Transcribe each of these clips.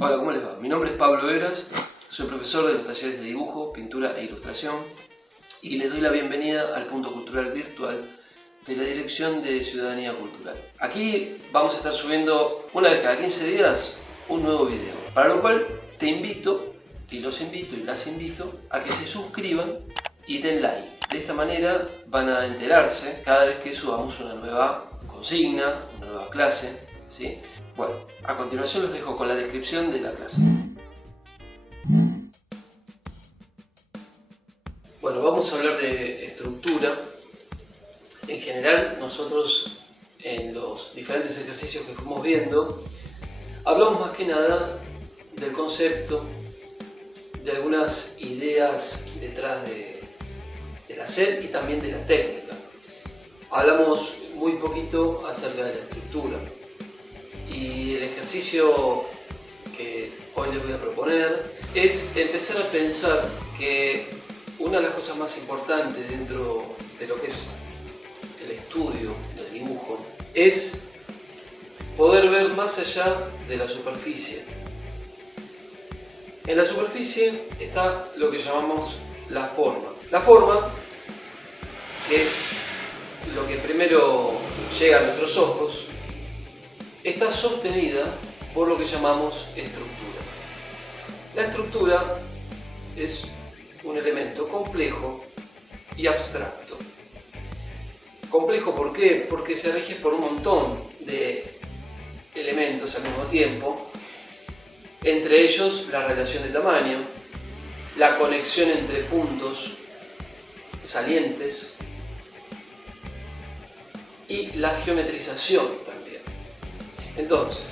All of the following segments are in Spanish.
Hola, ¿cómo les va? Mi nombre es Pablo Eras, soy profesor de los talleres de dibujo, pintura e ilustración y les doy la bienvenida al Punto Cultural Virtual de la Dirección de Ciudadanía Cultural. Aquí vamos a estar subiendo una vez cada 15 días un nuevo video, para lo cual te invito, y los invito y las invito a que se suscriban y den like. De esta manera van a enterarse cada vez que subamos una nueva consigna, una nueva clase, ¿sí? Bueno, a continuación los dejo con la descripción de la clase. Bueno, vamos a hablar de estructura. En general, nosotros en los diferentes ejercicios que fuimos viendo, hablamos más que nada del concepto, de algunas ideas detrás del hacer y también de la técnica. Hablamos muy poquito acerca de la estructura. Y el ejercicio que hoy les voy a proponer es empezar a pensar que una de las cosas más importantes dentro de lo que es el estudio del dibujo es poder ver más allá de la superficie. En la superficie está lo que llamamos la forma. La forma, que es lo que primero llega a nuestros ojos, está sostenida por lo que llamamos estructura. La estructura es un elemento complejo y abstracto. Complejo, ¿por qué? Porque se rige por un montón de elementos al mismo tiempo, entre ellos la relación de tamaño, la conexión entre puntos salientes y la geometrización también. Entonces,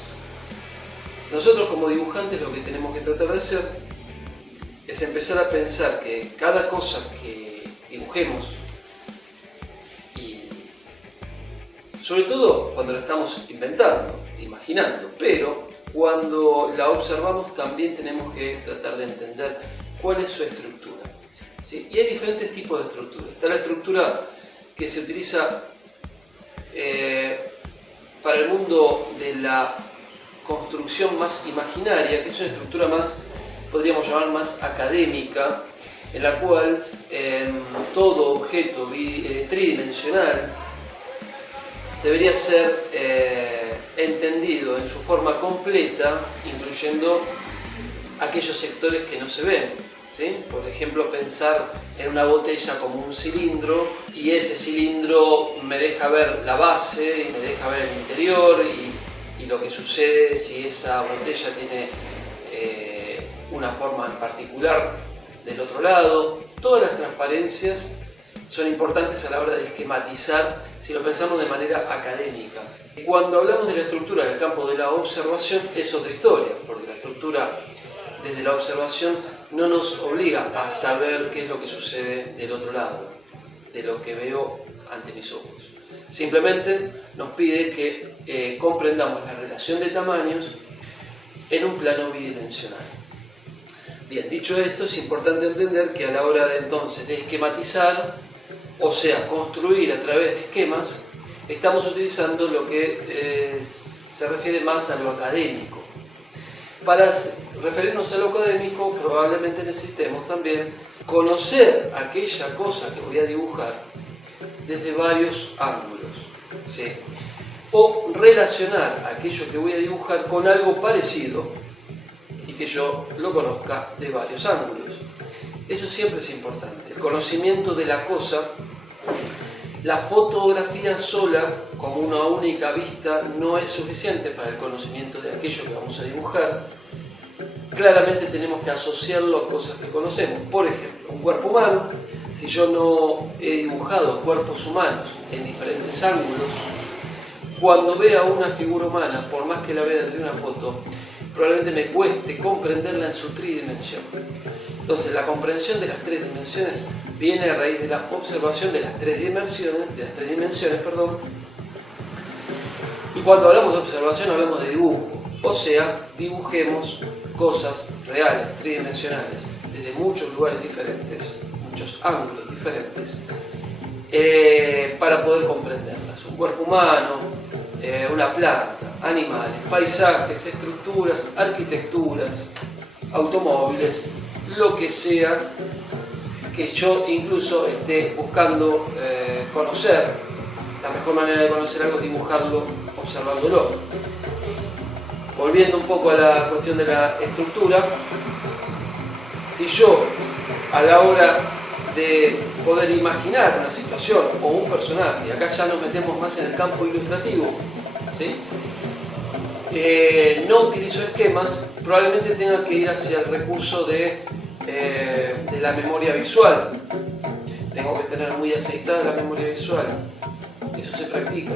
nosotros como dibujantes lo que tenemos que tratar de hacer es empezar a pensar que cada cosa que dibujemos, y sobre todo cuando la estamos inventando, imaginando, pero cuando la observamos también tenemos que tratar de entender cuál es su estructura, ¿sí? Y hay diferentes tipos de estructura. Está la estructura que se utiliza para el mundo de la construcción más imaginaria, que es una estructura más, podríamos llamar más académica, en la cual todo objeto tridimensional debería ser entendido en su forma completa, incluyendo aquellos sectores que no se ven, ¿sí? Por ejemplo, pensar en una botella como un cilindro, y ese cilindro me deja ver la base y me deja ver el interior y lo que sucede si esa botella tiene una forma en particular del otro lado. Todas las transparencias son importantes a la hora de esquematizar si lo pensamos de manera académica. Cuando hablamos de la estructura en el campo de la observación es otra historia, porque la estructura desde la observación no nos obliga a saber qué es lo que sucede del otro lado, de lo que veo ante mis ojos. Simplemente nos pide que comprendamos la relación de tamaños en un plano bidimensional. Bien, dicho esto, es importante entender que a la hora de entonces de esquematizar, o sea, construir a través de esquemas, estamos utilizando lo que se refiere más a lo académico. Para referirnos a lo académico, probablemente necesitemos también conocer aquella cosa que voy a dibujar desde varios ángulos, ¿sí? O relacionar aquello que voy a dibujar con algo parecido y que yo lo conozca de varios ángulos. Eso siempre es importante. El conocimiento de la cosa, la fotografía sola, como una única vista, no es suficiente para el conocimiento de aquello que vamos a dibujar. Claramente tenemos que asociarlo a cosas que conocemos. Por ejemplo, un cuerpo humano, si yo no he dibujado cuerpos humanos en diferentes ángulos, cuando vea una figura humana, por más que la vea desde una foto, probablemente me cueste comprenderla en su tridimensión. Entonces, la comprensión de las tres dimensiones viene a raíz de la observación de las tres dimensiones, Y cuando hablamos de observación hablamos de dibujo, o sea, dibujemos cosas reales, tridimensionales, desde muchos lugares diferentes, muchos ángulos diferentes, para poder comprenderlas. Un cuerpo humano, una planta, animales, paisajes, estructuras, arquitecturas, automóviles, lo que sea que yo incluso esté buscando conocer. La mejor manera de conocer algo es dibujarlo observándolo. Volviendo un poco a la cuestión de la estructura, si yo a la hora de poder imaginar una situación o un personaje, y acá ya nos metemos más en el campo ilustrativo, ¿sí? No utilizo esquemas, probablemente tenga que ir hacia el recurso de la memoria visual. Tengo que tener muy aceitada la memoria visual. Eso se practica.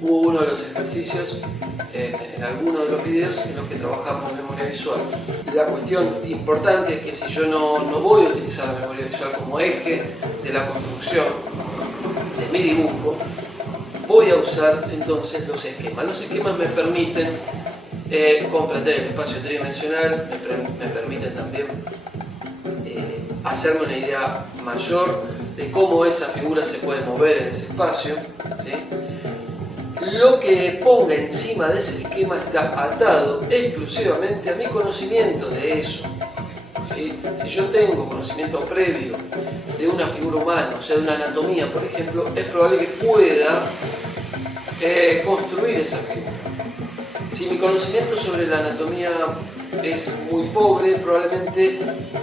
Hubo uno de los ejercicios en algunos de los videos en los que trabajamos memoria visual. La cuestión importante es que si yo no voy a utilizar la memoria visual como eje de la construcción de mi dibujo, voy a usar entonces los esquemas. Los esquemas me permiten comprender el espacio tridimensional, me permiten también hacerme una idea mayor de cómo esa figura se puede mover en ese espacio, ¿sí? Lo que ponga encima de ese esquema está atado exclusivamente a mi conocimiento de eso, ¿sí? Si yo tengo conocimiento previo de una figura humana, o sea, de una anatomía, por ejemplo, es probable que pueda construir esa figura. Si mi conocimiento sobre la anatomía es muy pobre, probablemente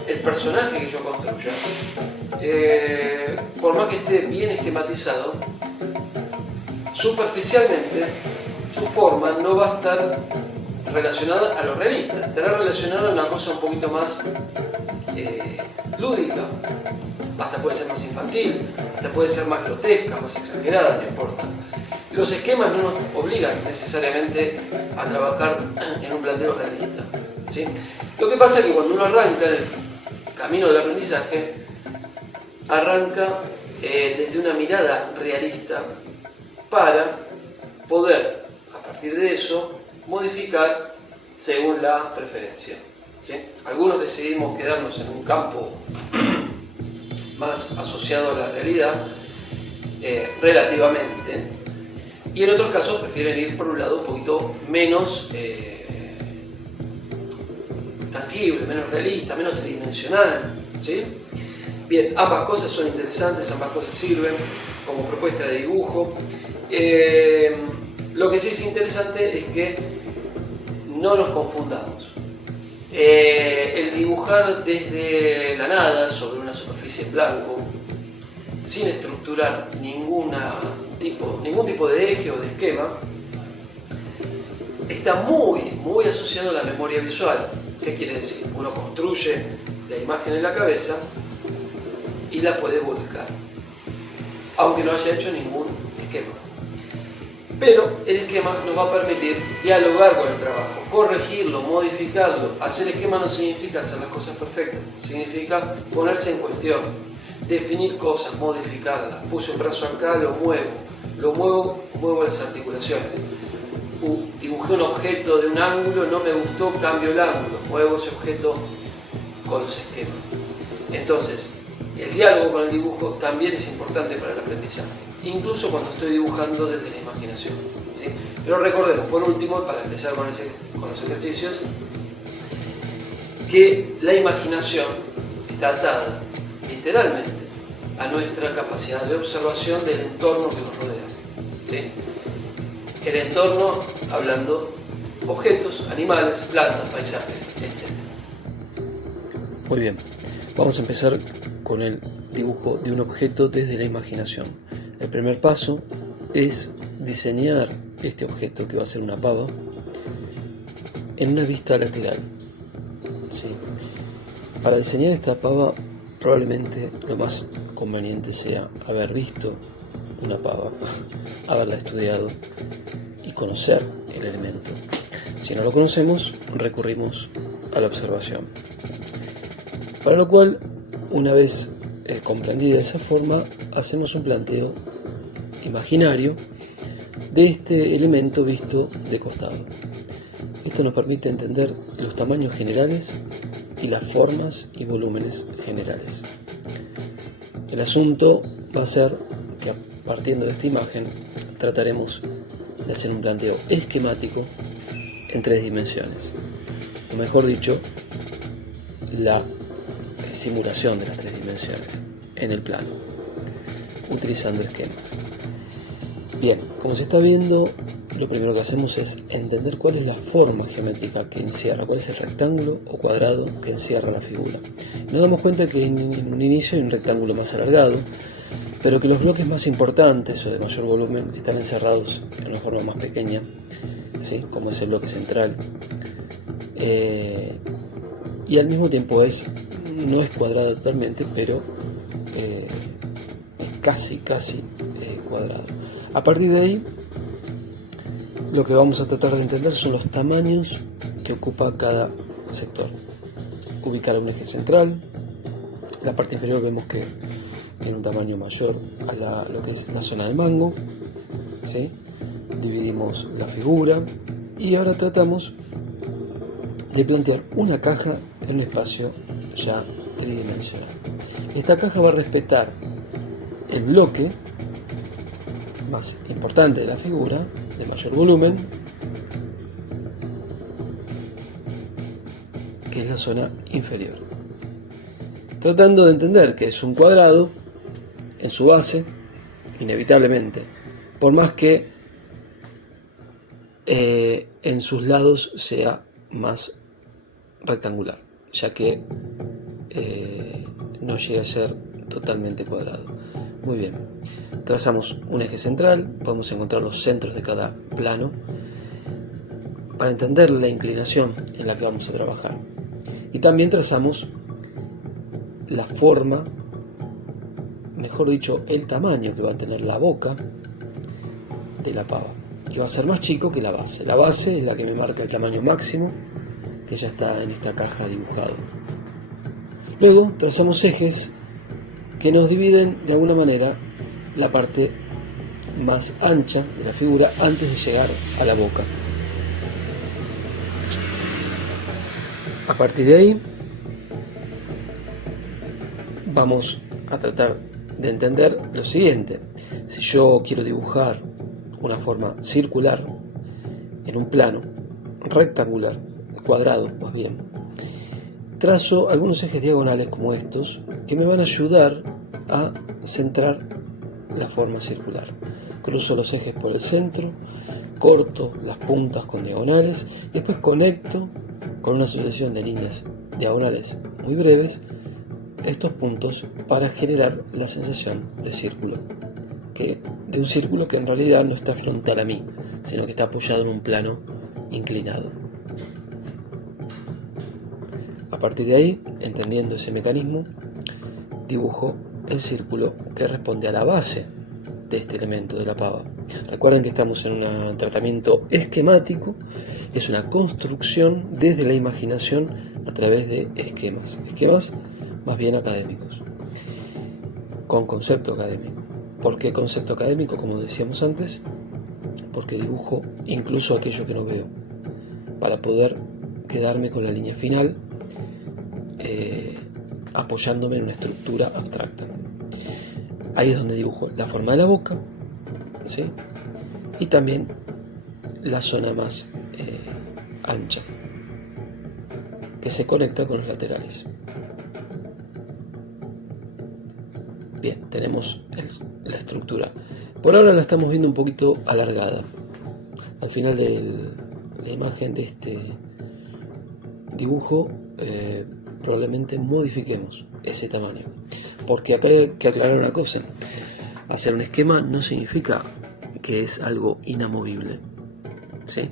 el personaje que yo construya, por más que esté bien esquematizado, superficialmente su forma no va a estar relacionada a lo realista, estará relacionada a una cosa un poquito más lúdica, hasta puede ser más infantil, hasta puede ser más grotesca, más exagerada, no importa. Los esquemas no nos obligan necesariamente a trabajar en un planteo realista, ¿sí? Lo que pasa es que cuando uno arranca en el camino del aprendizaje, arranca desde una mirada realista para poder, a partir de eso, modificar según la preferencia, ¿sí? Algunos decidimos quedarnos en un campo más asociado a la realidad, relativamente, y en otros casos prefieren ir por un lado un poquito menos tangible, menos realista, menos tridimensional, ¿sí? Bien, ambas cosas son interesantes, ambas cosas sirven como propuesta de dibujo. Lo que sí es interesante es que no nos confundamos. El dibujar desde la nada sobre una superficie en blanco, sin estructurar ningún tipo de eje o de esquema, está muy asociado a la memoria visual. ¿Qué quiere decir? Uno construye la imagen en la cabeza y la puede volcar, aunque no haya hecho ningún esquema. Pero el esquema nos va a permitir dialogar con el trabajo, corregirlo, modificarlo. Hacer esquema no significa hacer las cosas perfectas, significa ponerse en cuestión, definir cosas, modificarlas. Puse un brazo acá, lo muevo las articulaciones. Dibujé un objeto de un ángulo, no me gustó, cambio el ángulo, muevo ese objeto con los esquemas. Entonces, el diálogo con el dibujo también es importante para el aprendizaje, incluso cuando estoy dibujando desde la imaginación, ¿sí? Pero recordemos, por último, para empezar con los ejercicios, que la imaginación está atada literalmente a nuestra capacidad de observación del entorno que nos rodea, ¿sí? El entorno, hablando objetos, animales, plantas, paisajes, etc. Muy bien, vamos a empezar con el dibujo de un objeto desde la imaginación. El primer paso es diseñar este objeto, que va a ser una pava, en una vista lateral, ¿sí? Para diseñar esta pava, probablemente lo más conveniente sea haber visto una pava, haberla estudiado y conocer el elemento. Si no lo conocemos, recurrimos a la observación. Para lo cual, una vez comprendida esa forma, hacemos un planteo imaginario de este elemento visto de costado. Esto nos permite entender los tamaños generales y las formas y volúmenes generales. El asunto va a ser que, partiendo de esta imagen, trataremos de hacer un planteo esquemático en 3 dimensiones. O mejor dicho, la simulación de las 3 dimensiones en el plano, utilizando esquemas. Bien, como se está viendo, lo primero que hacemos es entender cuál es la forma geométrica que encierra, cuál es el rectángulo o cuadrado que encierra la figura. Nos damos cuenta que en un inicio hay un rectángulo más alargado, pero que los bloques más importantes o de mayor volumen están encerrados en una forma más pequeña, ¿sí? Como es el bloque central. Y al mismo tiempo no es cuadrado totalmente, pero es casi cuadrado. A partir de ahí, lo que vamos a tratar de entender son los tamaños que ocupa cada sector. Ubicar un eje central. La parte inferior vemos que tiene un tamaño mayor a lo que es la zona del mango, ¿sí? Dividimos la figura y ahora tratamos de plantear una caja en un espacio ya tridimensional. Esta caja va a respetar el bloque más importante de la figura, de mayor volumen, que es la zona inferior. Tratando de entender que es un cuadrado en su base, inevitablemente, por más que en sus lados sea más rectangular, ya que no llega a ser totalmente cuadrado. Muy bien, trazamos un eje central, podemos encontrar los centros de cada plano para entender la inclinación en la que vamos a trabajar, y también trazamos la forma, mejor dicho, el tamaño que va a tener la boca de la pava, que va a ser más chico que la base. La base es la que me marca el tamaño máximo, que ya está en esta caja dibujado. Luego trazamos ejes que nos dividen de alguna manera la parte más ancha de la figura antes de llegar a la boca. A partir de ahí vamos a tratar de entender lo siguiente. Si yo quiero dibujar una forma circular en un plano rectangular, cuadrado más bien, trazo algunos ejes diagonales como estos que me van a ayudar a centrar la forma circular. Cruzo los ejes por el centro, corto las puntas con diagonales y después conecto con una sucesión de líneas diagonales muy breves estos puntos para generar la sensación de círculo, de un círculo que en realidad no está frontal a mí, sino que está apoyado en un plano inclinado. A partir de ahí, entendiendo ese mecanismo, dibujo el círculo que responde a la base de este elemento de la pava. Recuerden que estamos en un tratamiento esquemático, es una construcción desde la imaginación a través de esquemas más bien académicos, con concepto académico. ¿Por qué concepto académico? Como decíamos antes, porque dibujo incluso aquello que no veo, para poder quedarme con la línea final, apoyándome en una estructura abstracta. Ahí es donde dibujo la forma de la boca, ¿sí? Y también la zona más ancha, que se conecta con los laterales. Bien, tenemos la estructura. Por ahora la estamos viendo un poquito alargada. Al final de la imagen de este dibujo, probablemente modifiquemos ese tamaño. Porque acá hay que aclarar una cosa. Hacer un esquema no significa que es algo inamovible, ¿sí?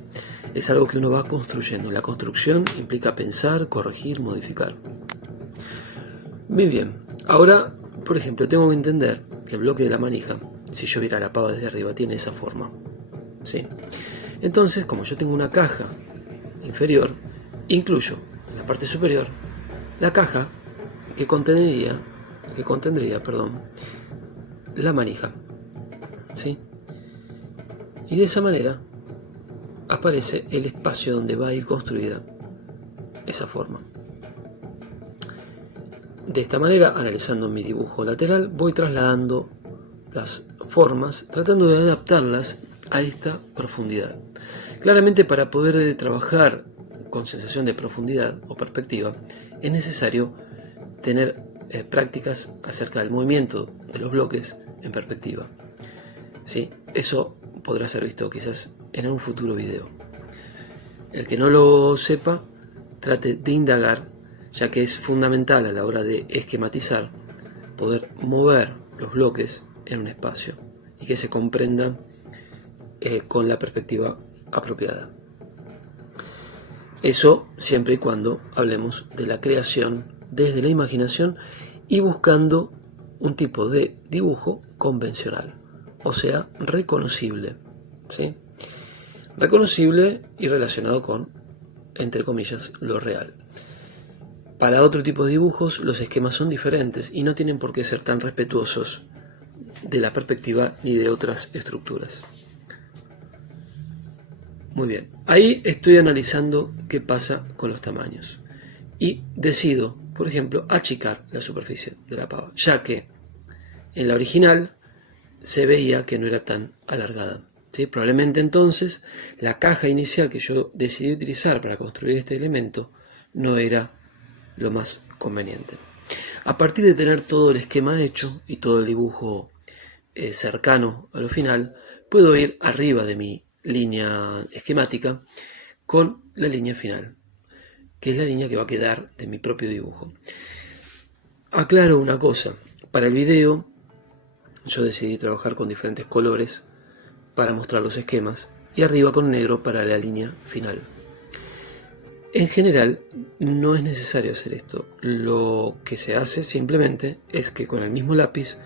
Es algo que uno va construyendo. La construcción implica pensar, corregir, modificar. Muy bien. Ahora, por ejemplo, tengo que entender que el bloque de la manija, si yo viera la pava desde arriba, tiene esa forma, ¿sí? Entonces, como yo tengo una caja inferior, incluyo en la parte superior la caja que contendría, la manija, ¿sí? Y de esa manera aparece el espacio donde va a ir construida esa forma. De esta manera, analizando mi dibujo lateral, voy trasladando las formas, tratando de adaptarlas a esta profundidad. Claramente, para poder trabajar con sensación de profundidad o perspectiva, es necesario tener prácticas acerca del movimiento de los bloques en perspectiva. ¿Sí? Eso podrá ser visto quizás en un futuro video. El que no lo sepa, trate de indagar, ya que es fundamental a la hora de esquematizar poder mover los bloques en un espacio y que se comprendan con la perspectiva apropiada. Eso siempre y cuando hablemos de la creación desde la imaginación y buscando un tipo de dibujo convencional, o sea, reconocible, ¿sí? Reconocible y relacionado con, entre comillas, lo real. Para otro tipo de dibujos los esquemas son diferentes y no tienen por qué ser tan respetuosos de la perspectiva ni de otras estructuras. Muy bien, ahí estoy analizando qué pasa con los tamaños y decido, por ejemplo, achicar la superficie de la pava, ya que en la original se veía que no era tan alargada, ¿sí? Probablemente entonces la caja inicial que yo decidí utilizar para construir este elemento no era lo más conveniente. A partir de tener todo el esquema hecho y todo el dibujo cercano a lo final, puedo ir arriba de mi línea esquemática con la línea final, que es la línea que va a quedar de mi propio dibujo. Aclaro una cosa, para el video yo decidí trabajar con diferentes colores para mostrar los esquemas y arriba con negro para la línea final. En general no es necesario hacer esto, lo que se hace simplemente es que con el mismo lápiz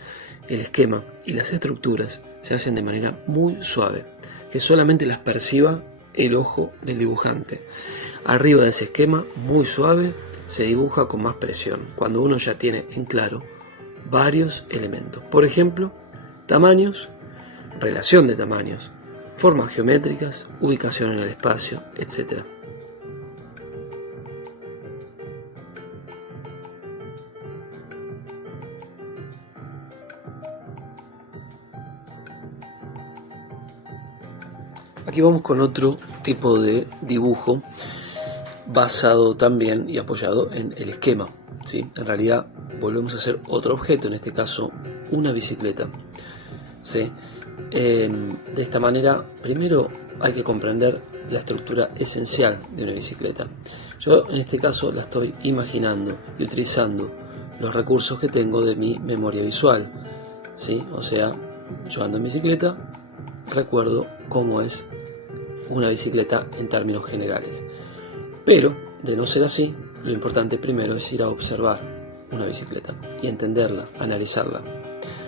el esquema y las estructuras se hacen de manera muy suave, que solamente las perciba el ojo del dibujante. Arriba de ese esquema, muy suave, se dibuja con más presión, cuando uno ya tiene en claro varios elementos. Por ejemplo, tamaños, relación de tamaños, formas geométricas, ubicación en el espacio, etc. Aquí vamos con otro tipo de dibujo basado también y apoyado en el esquema, ¿sí? En realidad volvemos a hacer otro objeto, en este caso una bicicleta, ¿sí? De esta manera, primero hay que comprender la estructura esencial de una bicicleta. Yo en este caso la estoy imaginando y utilizando los recursos que tengo de mi memoria visual, ¿sí? O sea, yo ando en bicicleta, recuerdo cómo es una bicicleta en términos generales. Pero, de no ser así, lo importante primero es ir a observar una bicicleta y entenderla, analizarla.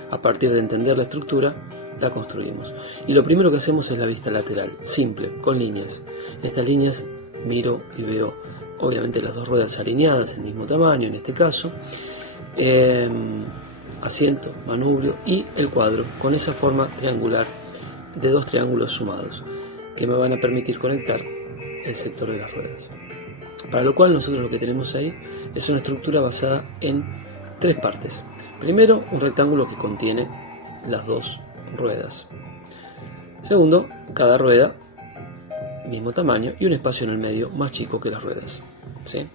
A partir de entender la estructura, la construimos. Y lo primero que hacemos es la vista lateral, simple, con líneas. En estas líneas miro y veo, obviamente, las dos ruedas alineadas, el mismo tamaño en este caso, asiento, manubrio y el cuadro, con esa forma triangular de dos triángulos sumados, que me van a permitir conectar el sector de las ruedas. Para lo cual nosotros lo que tenemos ahí es una estructura basada en tres partes. Primero, un rectángulo que contiene las dos ruedas. Segundo, cada rueda, mismo tamaño y un espacio en el medio más chico que las ruedas, ¿sí?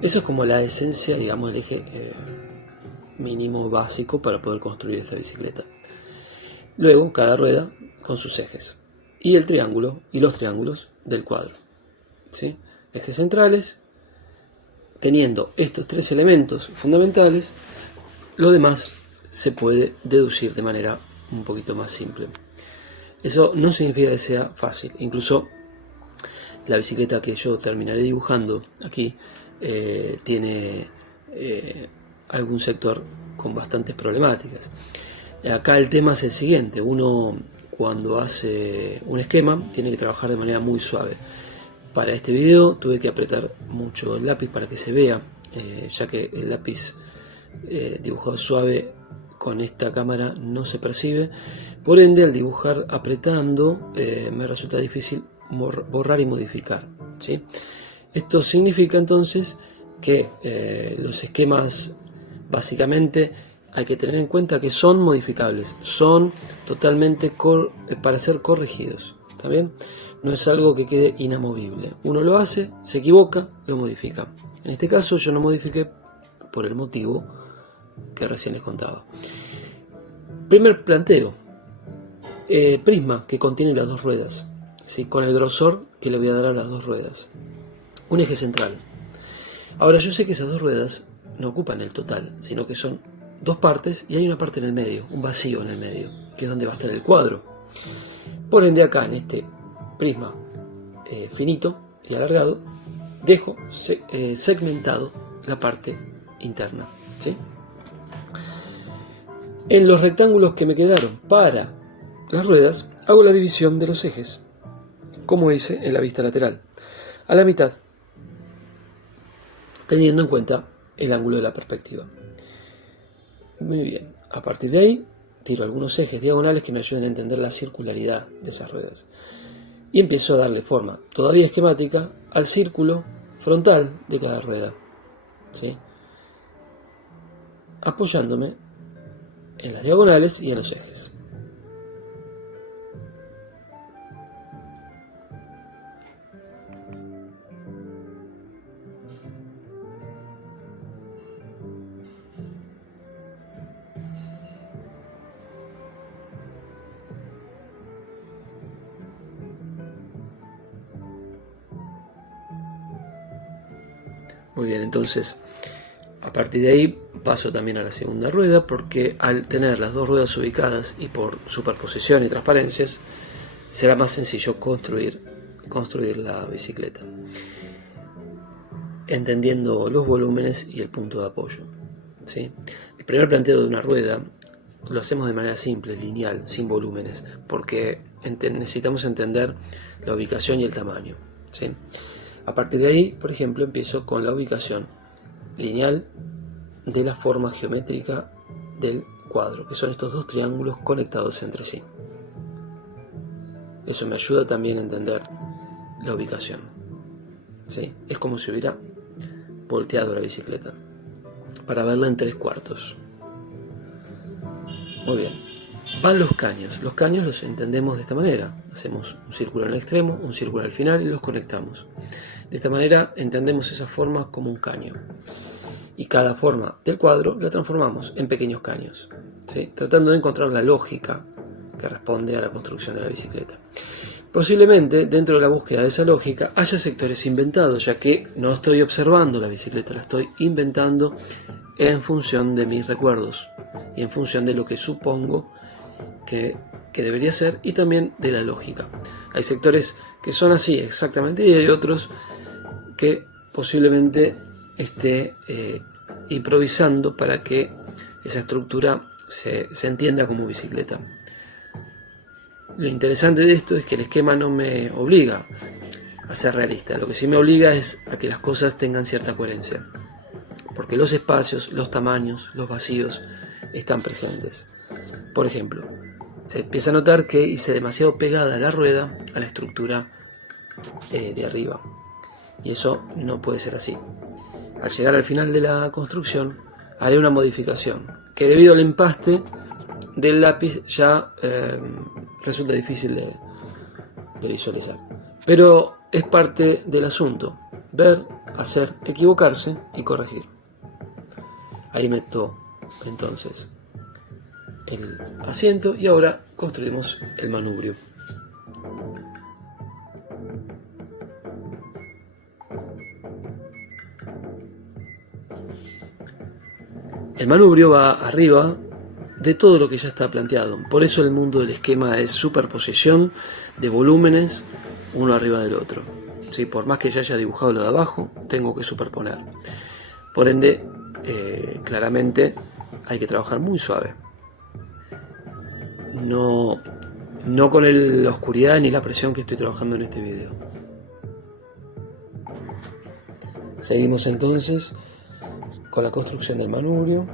Eso es como la esencia, digamos, el eje mínimo básico para poder construir esta bicicleta. Luego, cada rueda con sus ejes. Y el triángulo y los triángulos del cuadro, ¿sí? Ejes centrales. Teniendo estos tres elementos fundamentales, lo demás se puede deducir de manera un poquito más simple. Eso no significa que sea fácil. Incluso la bicicleta que yo terminaré dibujando aquí tiene algún sector con bastantes problemáticas. Acá el tema es el siguiente: uno, cuando hace un esquema, tiene que trabajar de manera muy suave. Para este video tuve que apretar mucho el lápiz para que se vea, ya que el lápiz dibujado suave con esta cámara no se percibe. Por ende, al dibujar apretando me resulta difícil borrar y modificar, ¿sí? Esto significa entonces que los esquemas básicamente hay que tener en cuenta que son modificables, son totalmente para ser corregidos, ¿está bien? No es algo que quede inamovible. Uno lo hace, se equivoca, lo modifica. En este caso yo no modifiqué por el motivo que recién les contaba. Primer planteo, prisma que contiene las dos ruedas, ¿sí? Con el grosor que le voy a dar a las dos ruedas. Un eje central. Ahora yo sé que esas dos ruedas no ocupan el total, sino que son dos partes y hay una parte en el medio, un vacío en el medio, que es donde va a estar el cuadro. Por ende acá en este prisma finito y alargado, dejo segmentado la parte interna, ¿sí? En los rectángulos que me quedaron para las ruedas, hago la división de los ejes, como hice en la vista lateral, a la mitad, teniendo en cuenta el ángulo de la perspectiva. Muy bien, a partir de ahí tiro algunos ejes diagonales que me ayuden a entender la circularidad de esas ruedas y empiezo a darle forma, todavía esquemática, al círculo frontal de cada rueda, ¿sí? Apoyándome en las diagonales y en los ejes. Muy bien, entonces a partir de ahí paso también a la segunda rueda, porque al tener las dos ruedas ubicadas y por superposición y transparencias será más sencillo construir la bicicleta, entendiendo los volúmenes y el punto de apoyo, ¿sí? El primer planteo de una rueda lo hacemos de manera simple, lineal, sin volúmenes, porque necesitamos entender la ubicación y el tamaño, ¿sí? A partir de ahí, por ejemplo, empiezo con la ubicación lineal de la forma geométrica del cuadro, que son estos dos triángulos conectados entre sí. Eso me ayuda también a entender la ubicación, ¿sí? Es como si hubiera volteado la bicicleta para verla en 3/4. Muy bien. Van los caños. Los caños los entendemos de esta manera. Hacemos un círculo en el extremo, un círculo al final y los conectamos. De esta manera entendemos esas formas como un caño. Y cada forma del cuadro la transformamos en pequeños caños, ¿sí? Tratando de encontrar la lógica que responde a la construcción de la bicicleta. Posiblemente dentro de la búsqueda de esa lógica haya sectores inventados, ya que no estoy observando la bicicleta, la estoy inventando en función de mis recuerdos y en función de lo que supongo que debería ser y también de la lógica. Hay sectores que son así exactamente y hay otros que posiblemente esté improvisando para que esa estructura se entienda como bicicleta. Lo interesante de esto es que el esquema no me obliga a ser realista, lo que sí me obliga es a que las cosas tengan cierta coherencia, porque los espacios, los tamaños, los vacíos están presentes. Por ejemplo, se empieza a notar que hice demasiado pegada la rueda a la estructura de arriba, y eso no puede ser así. Al llegar al final de la construcción haré una modificación que debido al empaste del lápiz ya resulta difícil de visualizar, pero es parte del asunto: ver, hacer, equivocarse y corregir. Ahí meto entonces el asiento y ahora construimos el manubrio. El manubrio va arriba de todo lo que ya está planteado. Por eso el mundo del esquema es superposición de volúmenes uno arriba del otro, ¿sí? Por más que ya haya dibujado lo de abajo, tengo que superponer. Por ende, claramente hay que trabajar muy suave. No con la oscuridad ni la presión que estoy trabajando en este video. Seguimos entonces con la construcción del manubrio.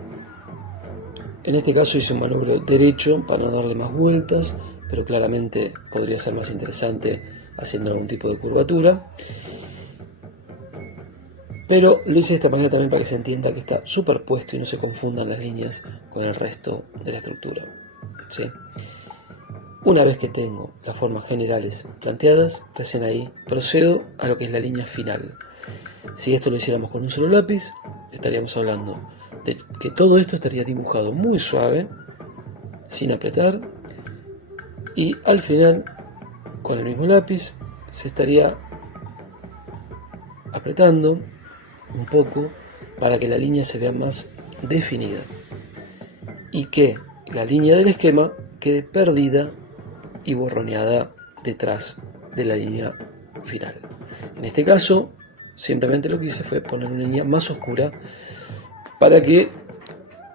En este caso hice un manubrio derecho para no darle más vueltas, pero claramente podría ser más interesante haciendo algún tipo de curvatura. Pero lo hice de esta manera también para que se entienda que está superpuesto y no se confundan las líneas con el resto de la estructura, ¿sí? Una vez que tengo las formas generales planteadas, recién ahí procedo a lo que es la línea final. Si esto lo hiciéramos con un solo lápiz, estaríamos hablando de que todo esto estaría dibujado muy suave, sin apretar, y al final, con el mismo lápiz, se estaría apretando un poco para que la línea se vea más definida y que la línea del esquema quede perdida y borroneada detrás de la línea final. En este caso, simplemente lo que hice fue poner una línea más oscura para que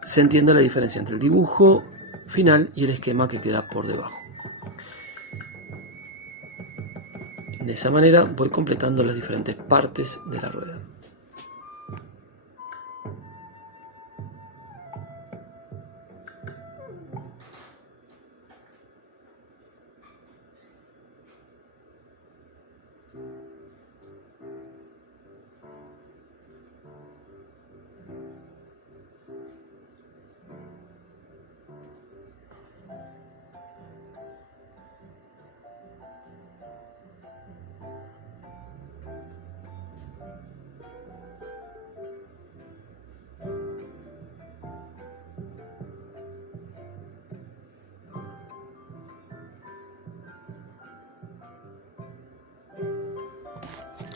se entienda la diferencia entre el dibujo final y el esquema que queda por debajo. De esa manera voy completando las diferentes partes de la rueda.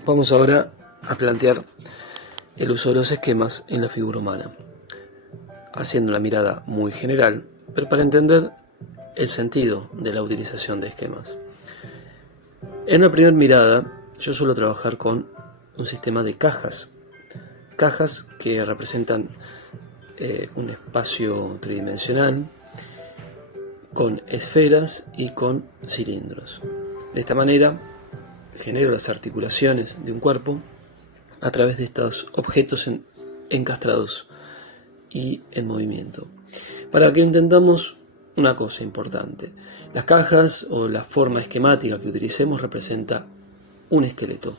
Vamos ahora a plantear el uso de los esquemas en la figura humana, haciendo una mirada muy general, pero para entender el sentido de la utilización de esquemas. En una primera mirada, yo suelo trabajar con un sistema de cajas que representan un espacio tridimensional con esferas y con cilindros. De esta manera genero las articulaciones de un cuerpo a través de estos objetos encastrados y en movimiento. Para que entendamos una cosa importante, las cajas o la forma esquemática que utilicemos representa un esqueleto.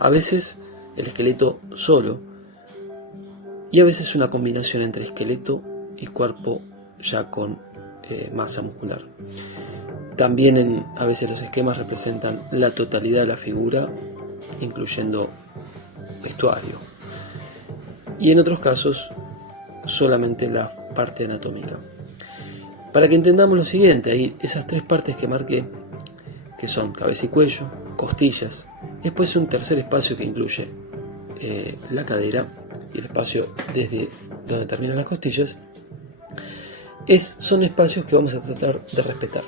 A veces el esqueleto solo y a veces una combinación entre esqueleto y cuerpo ya con masa muscular. También a veces los esquemas representan la totalidad de la figura, incluyendo vestuario. Y en otros casos, solamente la parte anatómica. Para que entendamos lo siguiente, hay esas tres partes que marqué, que son cabeza y cuello, costillas, y después un tercer espacio que incluye la cadera y el espacio desde donde terminan las costillas. Son espacios que vamos a tratar de respetar.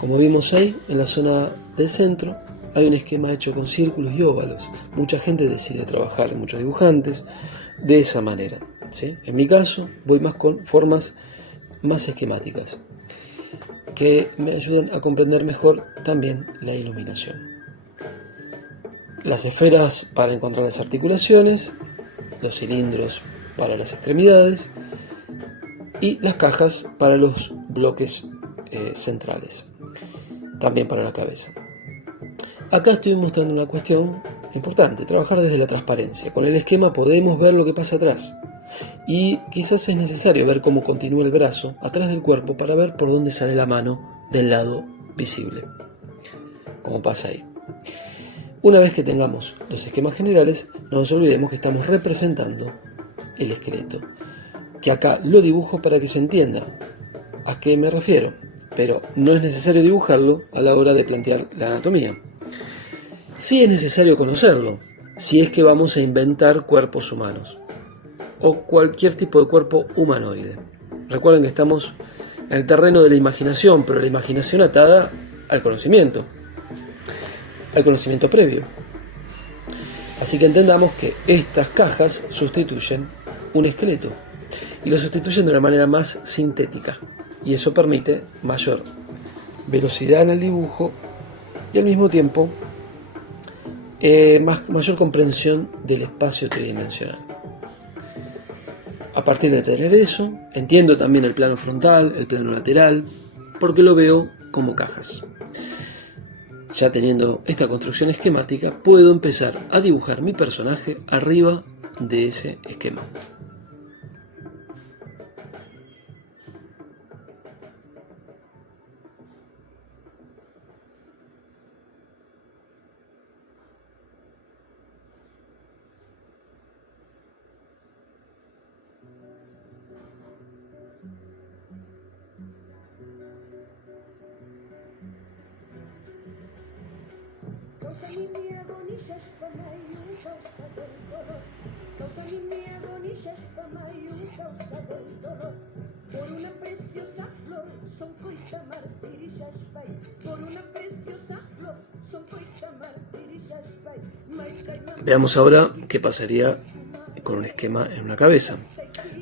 Como vimos ahí, en la zona del centro hay un esquema hecho con círculos y óvalos. Mucha gente decide trabajar, muchos dibujantes, de esa manera, ¿sí? En mi caso, voy más con formas más esquemáticas, que me ayudan a comprender mejor también la iluminación. Las esferas para encontrar las articulaciones, los cilindros para las extremidades y las cajas para los bloques centrales, también para la cabeza. Acá estoy mostrando una cuestión importante, trabajar desde la transparencia. Con el esquema podemos ver lo que pasa atrás y quizás es necesario ver cómo continúa el brazo atrás del cuerpo para ver por dónde sale la mano del lado visible, como pasa ahí. Una vez que tengamos los esquemas generales, no nos olvidemos que estamos representando el esqueleto, que acá lo dibujo para que se entienda a qué me refiero, pero no es necesario dibujarlo a la hora de plantear la anatomía. Sí es necesario conocerlo, si es que vamos a inventar cuerpos humanos, o cualquier tipo de cuerpo humanoide. Recuerden que estamos en el terreno de la imaginación, pero la imaginación atada al conocimiento previo. Así que entendamos que estas cajas sustituyen un esqueleto, y lo sustituyen de una manera más sintética, y eso permite mayor velocidad en el dibujo y al mismo tiempo mayor comprensión del espacio tridimensional. A partir de tener eso, entiendo también el plano frontal, el plano lateral, porque lo veo como cajas. Ya teniendo esta construcción esquemática, puedo empezar a dibujar mi personaje arriba de ese esquema. Por una preciosa flor, son coita martirillas, pai. Por una preciosa flor, son coita martirillas, pai. Veamos ahora qué pasaría con un esquema en una cabeza.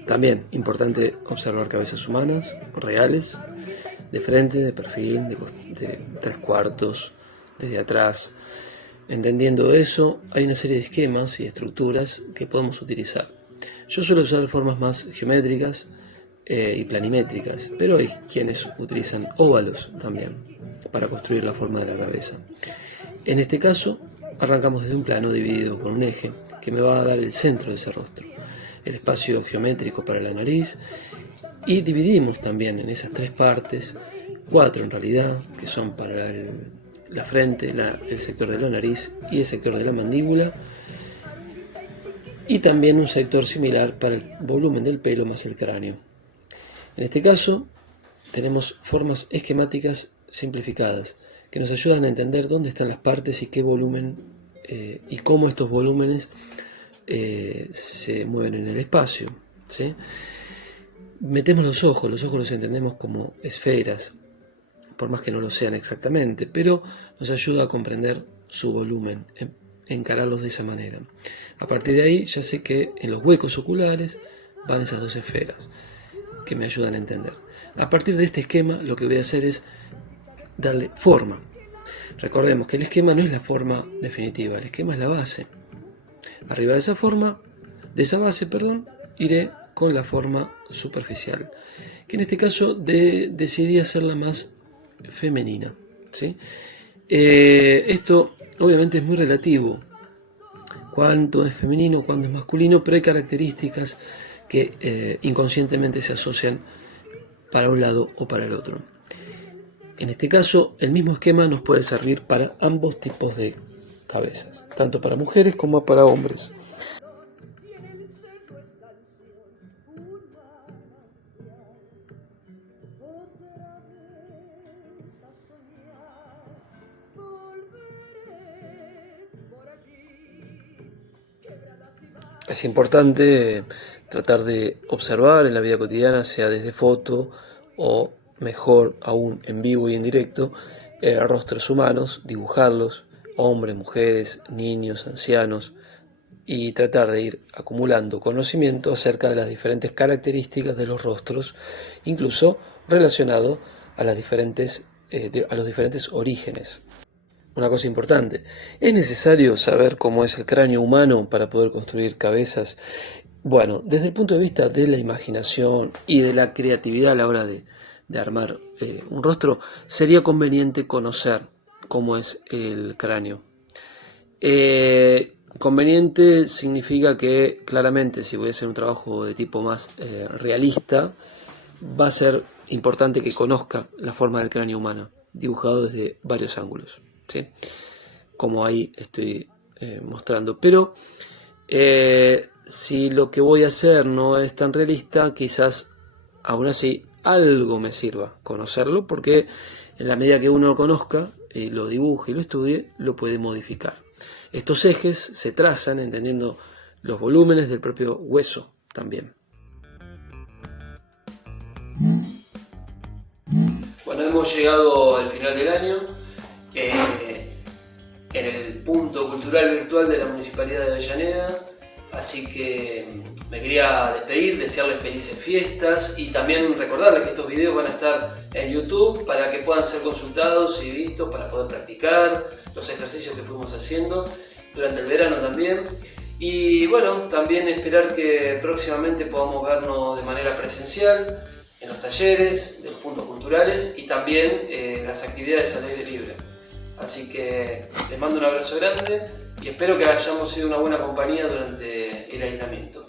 También importante observar cabezas humanas, reales, de frente, de perfil, de 3/4, desde atrás. Entendiendo eso, hay una serie de esquemas y estructuras que podemos utilizar. Yo suelo usar formas más geométricas y planimétricas, pero hay quienes utilizan óvalos también para construir la forma de la cabeza. En este caso, arrancamos desde un plano dividido por un eje que me va a dar el centro de ese rostro, el espacio geométrico para la nariz, y dividimos también en esas 3 partes, 4 en realidad, que son para la frente, el sector de la nariz y el sector de la mandíbula, y también un sector similar para el volumen del pelo más el cráneo. En este caso, tenemos formas esquemáticas simplificadas que nos ayudan a entender dónde están las partes y qué volumen y cómo estos volúmenes se mueven en el espacio, ¿sí? Metemos los ojos los entendemos como esferas, por más que no lo sean exactamente, pero nos ayuda a comprender su volumen, encararlos de esa manera. A partir de ahí ya sé que en los huecos oculares van esas 2 esferas que me ayudan a entender. A partir de este esquema lo que voy a hacer es darle forma. Recordemos que el esquema no es la forma definitiva, el esquema es la base. Arriba de esa base, iré con la forma superficial, que en este caso decidí hacerla más femenina, ¿sí? Esto obviamente es muy relativo, cuánto es femenino, cuánto es masculino, pero hay características que inconscientemente se asocian para un lado o para el otro. En este caso, el mismo esquema nos puede servir para ambos tipos de cabezas, tanto para mujeres como para hombres. Es importante tratar de observar en la vida cotidiana, sea desde foto o mejor aún en vivo y en directo, rostros humanos, dibujarlos, hombres, mujeres, niños, ancianos, y tratar de ir acumulando conocimiento acerca de las diferentes características de los rostros, incluso relacionado a los diferentes orígenes. Una cosa importante, ¿es necesario saber cómo es el cráneo humano para poder construir cabezas? Bueno, desde el punto de vista de la imaginación y de la creatividad a la hora de armar un rostro, sería conveniente conocer cómo es el cráneo. Conveniente significa que claramente si voy a hacer un trabajo de tipo más realista, va a ser importante que conozca la forma del cráneo humano, dibujado desde varios ángulos, ¿sí? Como ahí estoy mostrando. Pero si lo que voy a hacer no es tan realista, quizás aún así algo me sirva conocerlo, porque en la medida que uno lo conozca, lo dibuje y lo estudie, lo puede modificar. Estos ejes se trazan entendiendo los volúmenes del propio hueso también. Bueno, hemos llegado al final del año. En el punto cultural virtual de la Municipalidad de Avellaneda, así que me quería despedir, desearles felices fiestas y también recordarles que estos videos van a estar en YouTube para que puedan ser consultados y vistos para poder practicar los ejercicios que fuimos haciendo durante el verano también. Y bueno, también esperar que próximamente podamos vernos de manera presencial en los talleres de los puntos culturales y también las actividades al aire libre. Así que les mando un abrazo grande y espero que hayamos sido una buena compañía durante el aislamiento.